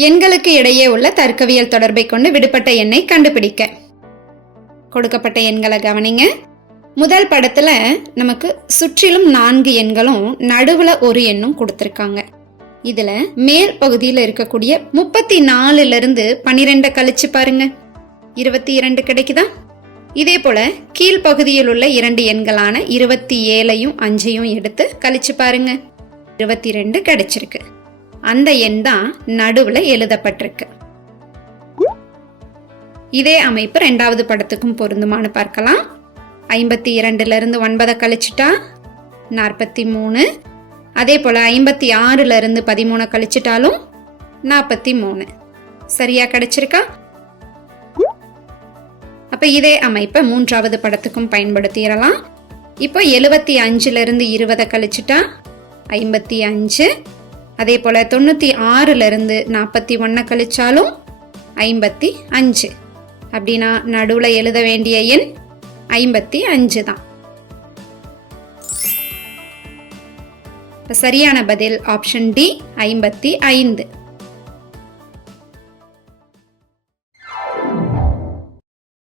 எண்களுக்கு இடையே உள்ள தர்க்கவியல் தொடர்பை கொண்டு விடுபட்ட எண்ணை கண்டுபிடிக்க. கொடுக்கப்பட்ட எண்களை கவனிங்க. முதல் படத்துல நமக்கு சுற்றிலும் நான்கு எண்களும் நடுவுல ஒரு எண்ணும் கொடுத்திருக்காங்க. இதுல மேல் பகுதியில் இருக்கக்கூடிய முப்பத்தி நாலுல இருந்து பனிரெண்டை கழிச்சு பாருங்க. இருபத்தி இரண்டு கிடைக்குதா? இதே போல கீழ்ப்பகுதியில் உள்ள இரண்டு எண்களான இருபத்தி ஏழையும் அஞ்சையும் எடுத்து கழிச்சு பாருங்க. இருபத்தி ரெண்டு கிடைச்சிருக்கு. அந்த எண் தான் நடுவில் எழுதப்பட்டிருக்கு. இதே அமைப்பு ரெண்டாவது படத்துக்கும் பொருந்துமான்னு பார்க்கலாம். ஐம்பத்தி இரண்டுலேருந்து ஒன்பதை கழிச்சிட்டா நாற்பத்தி மூணு அதே போல் ஐம்பத்தி ஆறுலேருந்து பதிமூணை கழிச்சிட்டாலும் நாற்பத்தி மூணு சரியாக கிடைச்சிருக்கா? அப்போ இதே அமைப்பை மூன்றாவது படத்துக்கும் பயன்படுத்திடலாம். இப்போ எழுபத்தி அஞ்சுலேருந்து இருபதை கழிச்சிட்டா ஐம்பத்தி அஞ்சு அதே போல தொண்ணூத்தி ஆறுல இருந்து நாற்பத்தி ஒன்னை கழிச்சாலும் ஐம்பத்தி அஞ்சு. அப்படின்னா நடுவுல எழுத வேண்டிய எண் ஐம்பத்தி அஞ்சு தான். சரியான பதில் ஆப்ஷன் டி ஐம்பத்தி ஐந்து.